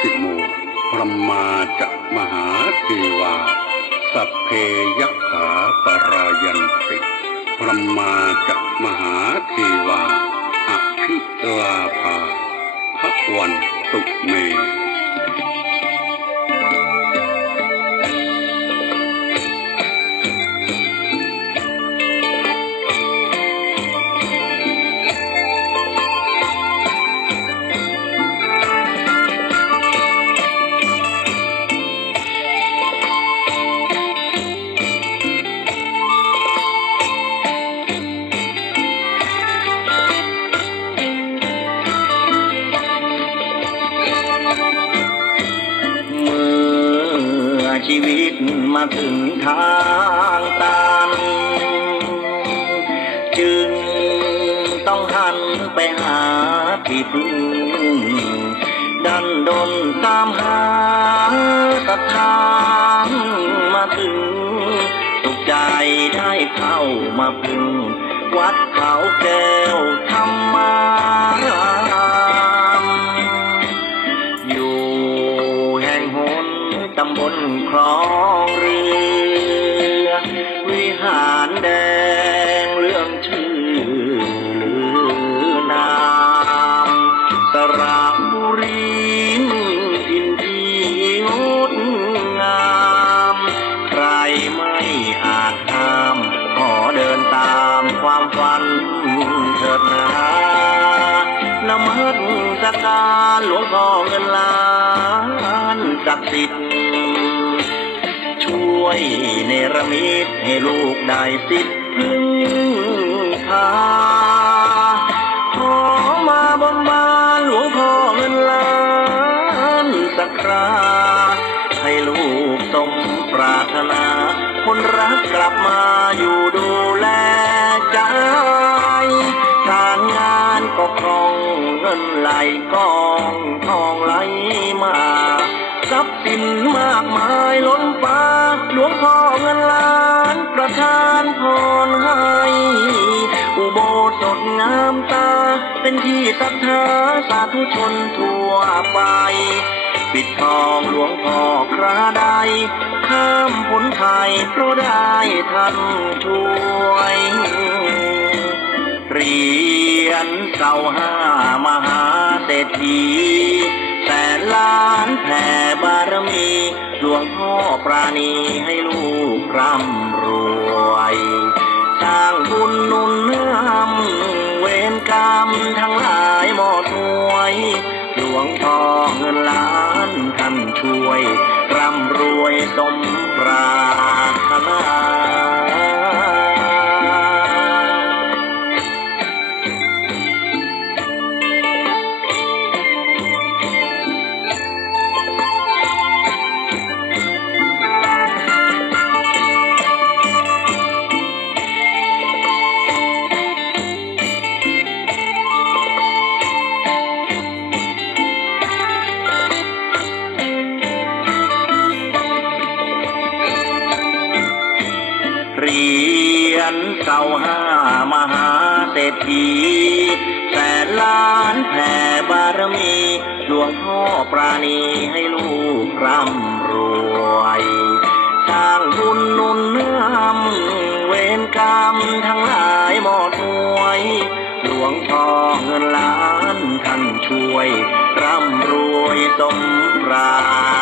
สิโมพรมาจะมหาเทวา สัพเพยะขาปรายันติพรมาจะมหาเทวาอภิลาภาพระวันตุเม วิตมาถึงทางตัน จึงต้องหันไปหาที่พึ่งดันดนตามหาสถานมาถึงสุขใจได้เข้ามาพึ่ง วัดเขาแก้วธรรมา แดงเรื่องชื่อลือนามสระบุรีทินที่งดงาม ใครไม่อาจห้ามขอเดินตามความฝันเถิดนานมัสการหลวงพ่อเงินล้านศักดิ์สิทธิ์ ช่วยเนรมิตให้ลูกได้สิทธิ์พึ่งพาขอมาบนบานหลวงพ่อเงินล้านสักคราให้ลูกสมปรารถนา คนรักกลับมาอยู่ดูแลใจการงานก็คล่องเงินไหลกองทองไหลมา ทรัพย์สินมากมายล้นฟ้า หลวงพ่อเงินล้านประทานพรให้ อุโบสถงามตา เป็นที่ศรัทธาสาธุชนทั่วไป ปิดทองหลวงพ่อคราใดข้ามผลไทยเพราะได้ท่านช่วยเรียญเก่าห้ามหาเศรษฐี วงพ่อปราณีให้ลูกร่ำรวยสร้างบุญนุนเนื้อเวรกรรมทั้งหลายหมดหวย หลวงพ่อเงินล้านท่านช่วย ร่ำรวยสมปรารถนา ฉันเขาห้ามหาเศรษฐีแต่ล้านแผ่บารมีหลวงพ่อปราณีให้ลูกร่ำรวยสร้างบุญนุนเนื้อเวรกรรมทั้งหลายหมดมวย หลวงพ่อเงินล้านท่านช่วยร่ำรวยสมปรา